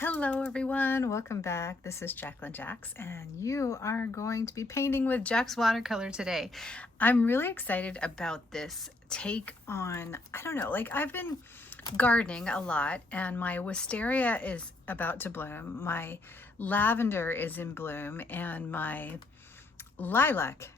Hello everyone, welcome back. This is Jacqueline Jax and you are going to be painting with Jax watercolor today. I'm really excited about this take on, I don't know, like I've been gardening a lot and my wisteria is about to bloom, my lavender is in bloom, and my lilac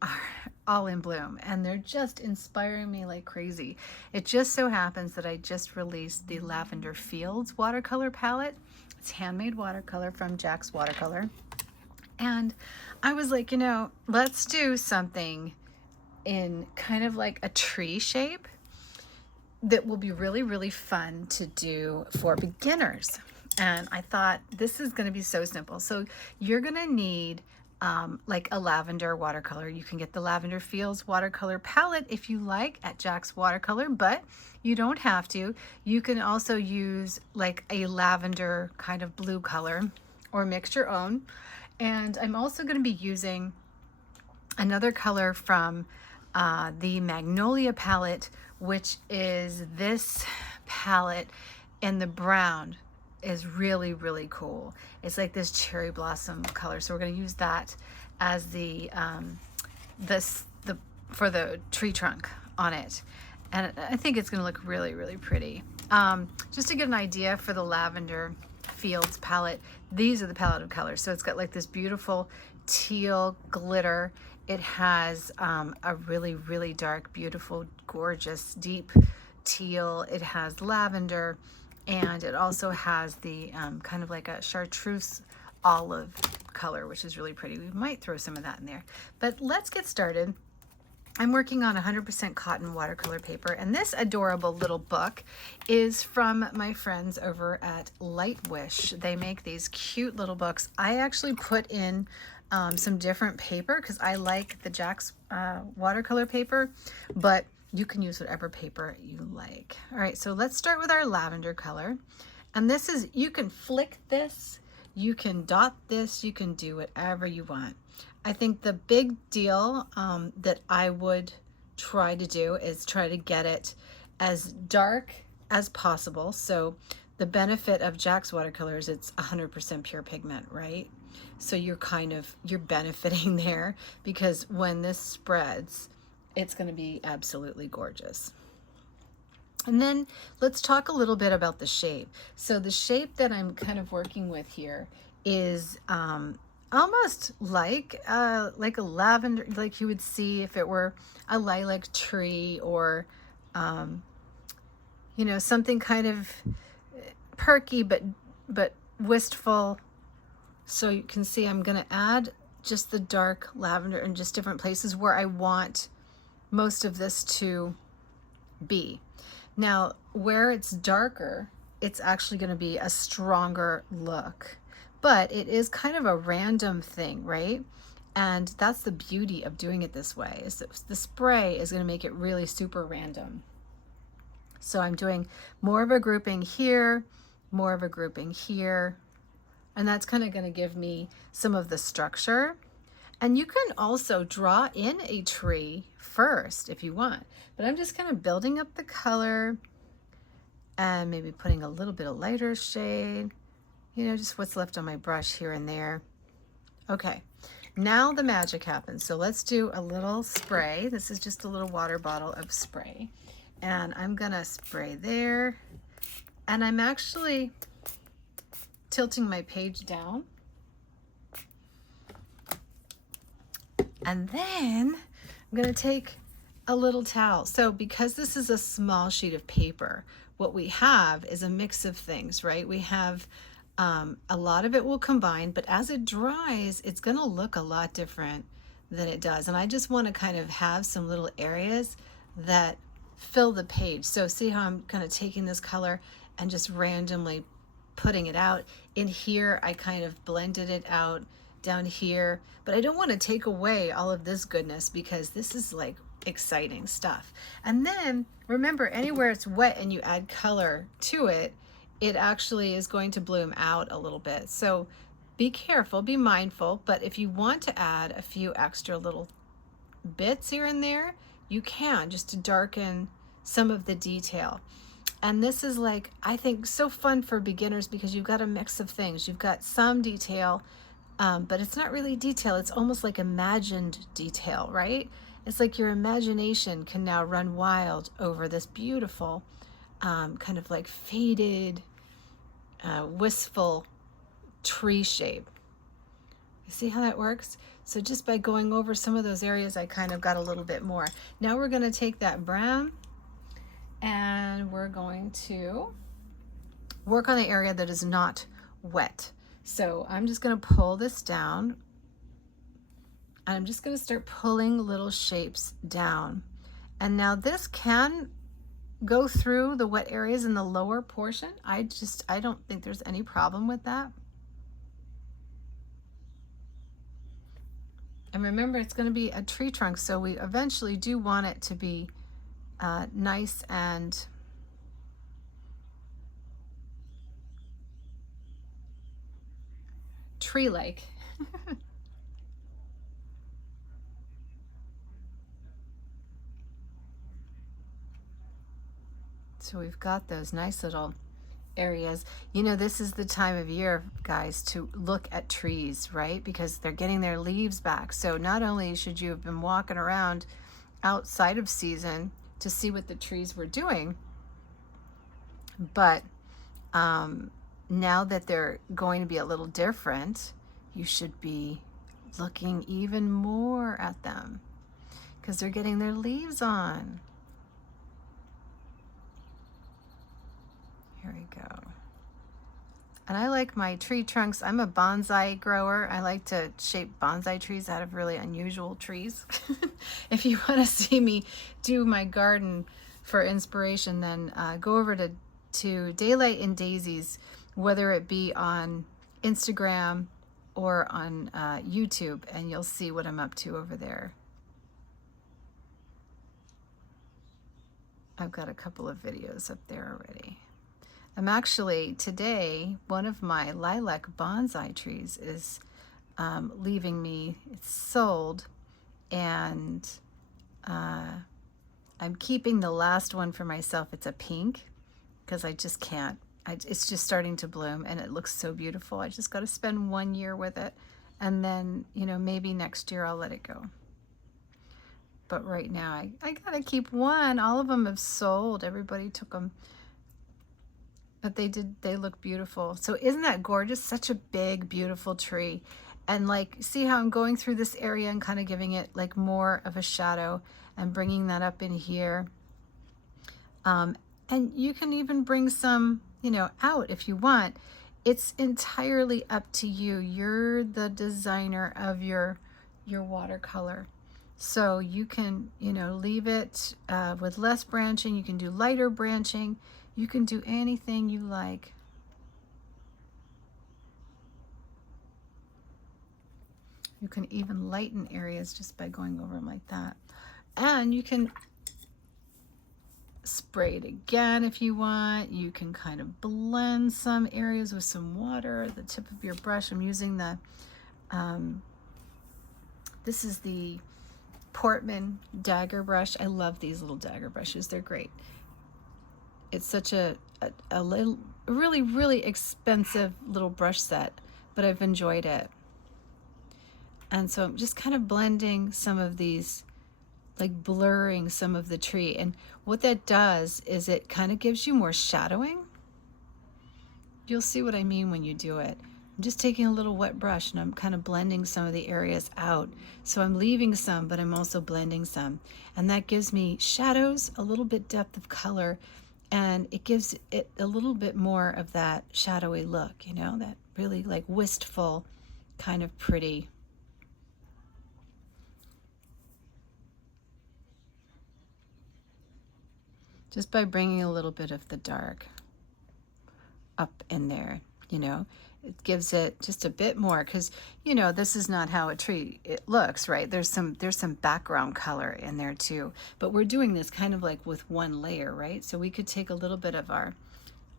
are all in bloom, and they're just inspiring me like crazy. It just so happens that I just released the Lavender Fields watercolor palette. It's handmade watercolor from Jax Watercolor. And I was like, let's do something in kind of like a tree shape that will be really, really fun to do for beginners. And I thought this is going to be so simple. So you're going to need like a lavender watercolor. You can get the Lavender Fields watercolor palette if you like at Jax Watercolor, but you don't have to. You can also use like a lavender kind of blue color or mix your own. And I'm also going to be using another color from the Magnolia palette, which is this palette, and the brown is really, really cool. It's like this cherry blossom color. So we're going to use that as the for the tree trunk on it. And I think it's going to look really, really pretty. Just to get an idea for the Lavender Fields palette, these are the palette of colors. So it's got like this beautiful teal glitter. It has a really, really dark, beautiful, gorgeous, deep teal. It has lavender, and it also has the kind of like a chartreuse olive color, which is really pretty. We might throw some of that in there. But let's get started. I'm working on 100% cotton watercolor paper, and this adorable little book is from my friends over at Lightwish. They make these cute little books. I actually put in some different paper because I like the Jax watercolor paper, but you can use whatever paper you like. All right, so let's start with our lavender color. And this is, you can flick this, you can dot this, you can do whatever you want. I think the big deal that I would try to do is try to get it as dark as possible. So the benefit of Jax watercolor is it's 100% pure pigment, right? So you're benefiting there, because when this spreads, it's going to be absolutely gorgeous. And then let's talk a little bit about the shape. So the shape that I'm kind of working with here is almost like a lavender, like you would see if it were a lilac tree, or something kind of perky but wistful. So you can see I'm going to add just the dark lavender in just different places where I want most of this to be. Now, where it's darker, it's actually going to be a stronger look, but it is kind of a random thing, right? And that's the beauty of doing it this way, is that the spray is going to make it really super random. So I'm doing more of a grouping here, more of a grouping here, and that's kind of going to give me some of the structure. And you can also draw in a tree first if you want, but I'm just kind of building up the color and maybe putting a little bit of lighter shade, just what's left on my brush here and there. Okay, now the magic happens. So let's do a little spray. This is just a little water bottle of spray, and I'm gonna spray there, and I'm actually tilting my page down. And then I'm going to take a little towel. So because this is a small sheet of paper, what we have is a mix of things, right? We have a lot of it will combine, but as it dries, it's going to look a lot different than it does. And I just want to kind of have some little areas that fill the page. So see how I'm kind of taking this color and just randomly putting it out. In here, I kind of blended it out down here, but I don't want to take away all of this goodness, because this is like exciting stuff. And then remember, anywhere it's wet and you add color to it, it actually is going to bloom out a little bit. So be careful, be mindful, but if you want to add a few extra little bits here and there, you can, just to darken some of the detail. And this is like, I think, so fun for beginners because you've got a mix of things. You've got some detail, but it's not really detail. It's almost like imagined detail, right? It's like your imagination can now run wild over this beautiful, kind of like faded, wistful tree shape. You see how that works? So just by going over some of those areas, I kind of got a little bit more. Now we're going to take that brown and we're going to work on the area that is not wet. So I'm just going to pull this down, and I'm just going to start pulling little shapes down. And now this can go through the wet areas in the lower portion. I don't think there's any problem with that. And remember, it's going to be a tree trunk, so we eventually do want it to be nice and tree-like. So we've got those nice little areas. You know, this is the time of year, guys, to look at trees, right? Because they're getting their leaves back. So not only should you have been walking around outside of season to see what the trees were doing, but now that they're going to be a little different, you should be looking even more at them because they're getting their leaves on. Here we go. And I like my tree trunks. I'm a bonsai grower. I like to shape bonsai trees out of really unusual trees. If you want to see me do my garden for inspiration, then go over to Daylight and Daisies, whether it be on Instagram or on YouTube, and you'll see what I'm up to over there. I've got a couple of videos up there already. I'm actually, today, one of my lilac bonsai trees is leaving me. It's sold, and I'm keeping the last one for myself. It's a pink because I just can't. It's just starting to bloom, and it looks so beautiful. I just got to spend 1 year with it, and then, you know, maybe next year I'll let it go. But right now, I got to keep one. All of them have sold. Everybody took them. But they look beautiful. So isn't that gorgeous? Such a big, beautiful tree. And like, see how I'm going through this area and kind of giving it like more of a shadow and bringing that up in here. And you can even bring some, you know, out if you want. It's entirely up to you. You're the designer of your watercolor. So you can, you know, leave it with less branching. You can do lighter branching. You can do anything you like. You can even lighten areas just by going over them like that. And you can spray it again if you want. You can kind of blend some areas with some water at the tip of your brush. I'm using the, this is the Portman dagger brush. I love these little dagger brushes. They're great. It's such a really, really expensive little brush set, but I've enjoyed it. And so I'm just kind of blending some of these, like blurring some of the tree. And what that does is it kind of gives you more shadowing. You'll see what I mean when you do it. I'm just taking a little wet brush and I'm kind of blending some of the areas out. So I'm leaving some, but I'm also blending some. And that gives me shadows, a little bit depth of color, and it gives it a little bit more of that shadowy look, you know, that really like wistful kind of pretty. Just by bringing a little bit of the dark up in there, you know, it gives it just a bit more, because, you know, this is not how a tree it looks, right? There's some background color in there too, but we're doing this kind of like with one layer, right? So we could take a little bit of our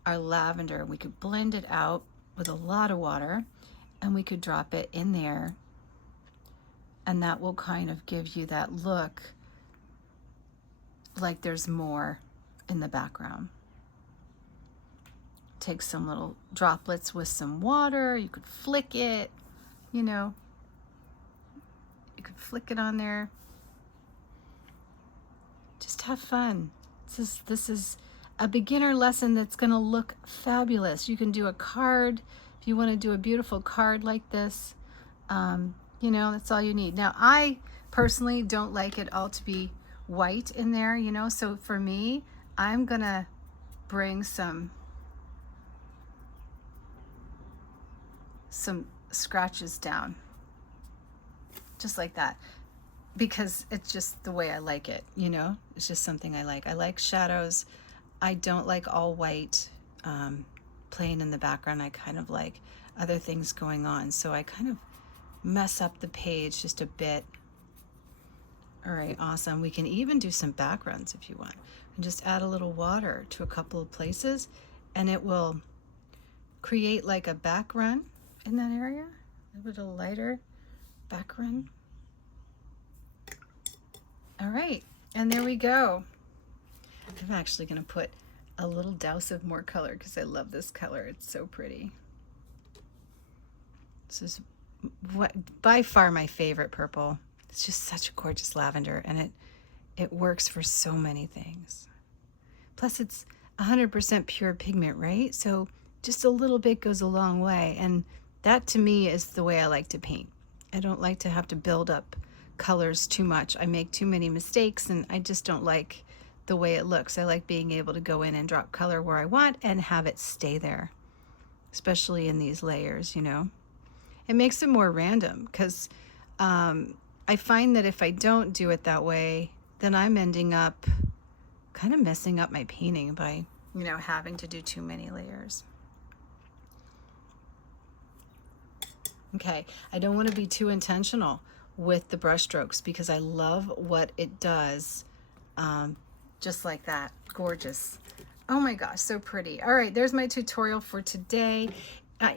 lavender, we could blend it out with a lot of water, and we could drop it in there, and that will kind of give you that look like there's more in the background. take some little droplets with some water. You could flick it, you know. You could flick it on there. Just have fun. This is a beginner lesson that's going to look fabulous. You can do a card if you want to do a beautiful card like this. You know, that's all you need. Now, I personally don't like it all to be white in there, you know, so for me, I'm going to bring some scratches down, just like that, because it's just the way I like it, you know. It's just something I like. I like shadows. I don't like all white plain in the background. I kind of like other things going on, so I kind of mess up the page just a bit. All right, awesome. We can even do some backgrounds if you want, and just add a little water to a couple of places, and it will create like a background in that area, a little lighter background. All right, and there we go. I'm actually going to put a little douse of more color because I love this color. It's so pretty. This is by far my favorite purple. It's just such a gorgeous lavender, and it works for so many things. Plus, it's 100% pure pigment, right? So just a little bit goes a long way, and that to me is the way I like to paint. I don't like to have to build up colors too much. I make too many mistakes, and I just don't like the way it looks. I like being able to go in and drop color where I want and have it stay there, especially in these layers, you know. It makes it more random because I find that if I don't do it that way, then I'm ending up kind of messing up my painting by, you know, having to do too many layers. Okay, I don't want to be too intentional with the brush strokes because I love what it does. Just like that. Gorgeous. Oh my gosh, so pretty. All right, there's my tutorial for today.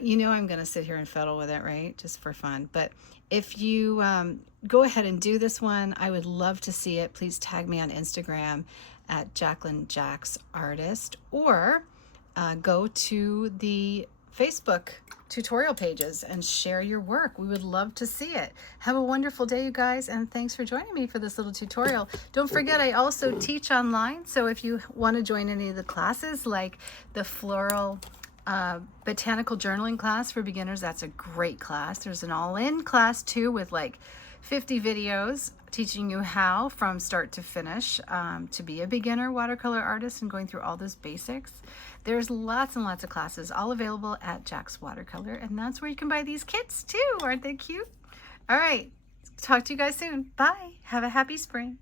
You know I'm going to sit here and fiddle with it, right? Just for fun. But if you go ahead and do this one, I would love to see it. Please tag me on Instagram at Jacqueline Jax Artist, or go to the Facebook tutorial pages and share your work. We would love to see it. Have a wonderful day, you guys, and thanks for joining me for this little tutorial. Don't forget, I also teach online, so if you want to join any of the classes, like the floral botanical journaling class for beginners, that's a great class. There's an all-in class too with like 50 videos teaching you how from start to finish to be a beginner watercolor artist and going through all those basics. There's lots and lots of classes all available at Jax Watercolor, and that's where you can buy these kits too. Aren't they cute? All right, talk to you guys soon. Bye. Have a happy spring.